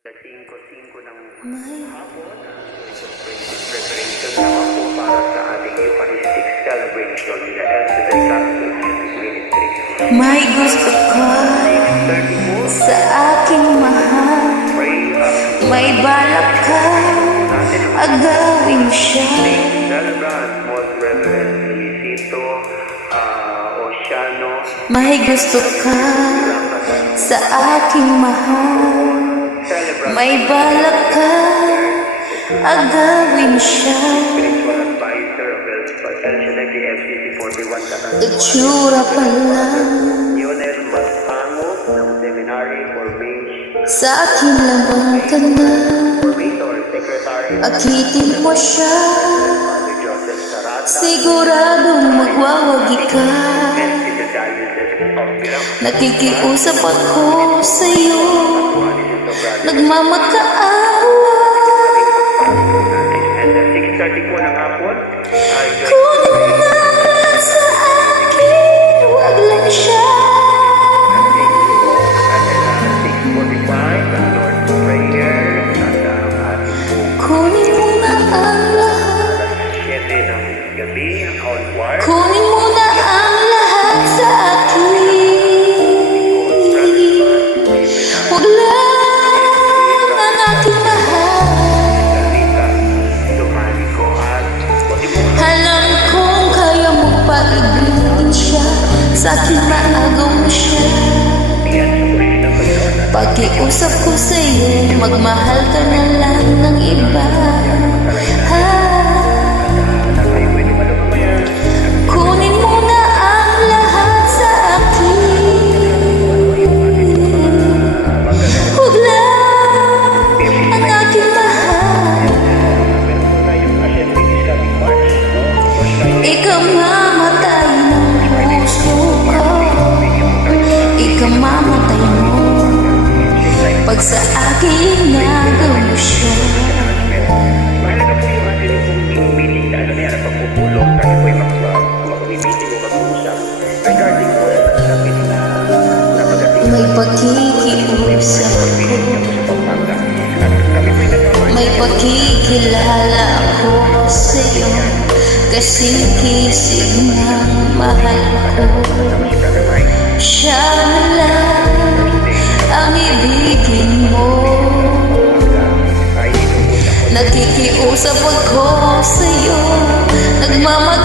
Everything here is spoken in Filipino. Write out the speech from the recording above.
5:05 ng hapon, preparation naman po para sa ating Eucharistic celebration ni the LCD Catholic Ministry. May gusto ka sa aking mahal, may balak ka agawin siya. Celebrant Most Reverend Luisito Oceano, May gusto ka sa aking mahal, may balak ka agawin siya. Spiritual Advisor of LCD FCC 41 Itsura pa lang Lionel Masango ng Seminary for Mage sa akin lamang ka na, Formator Secretary akitin mo siya, Father Joseph Sarata, siguradong magwawagi ka. in the Diocese of Pirang, Nakikiusap ako sa'yo, nagmamakaawa. and 6:30 po ng hapon ay Kunin mo na sa akin, wag lang siya. at 6:45 ang Lord's Prayer at ang ating po Kunin mo na ang lahat, 7 ng gabi ang onward. kunin mo na ang lahat sa akin. Wag lang ang aking mahal. Salita, Domanico at Alam kong kaya mo pa ibigin siya, sa akin maagaw mo siya. Yan sa uri ng Panginoon. Pakiusap ko sa'yo, magmahal ka na lang ng iba. Kunin mo na ang lahat sa akin. Huwag lang ang aking mahal. Ikaw mamatay ng puso ko, ikaw mamatay mo pag sa akin nagaw mo siya. Mahalaga po yung ating pong meeting na ano na yan, pagpupulong, tayo po yung mag-meeting o mag-uusap regarding po sa lapit na napagating May pakikiusap ako, sa Pampanga. At kami po yung nagmamahal. may pakikilala ako sa'yo, kasing kisig ng mahal ko. Siya na lang ang ibigin mo. Nakikiusap ako sa'yo, nagmamahal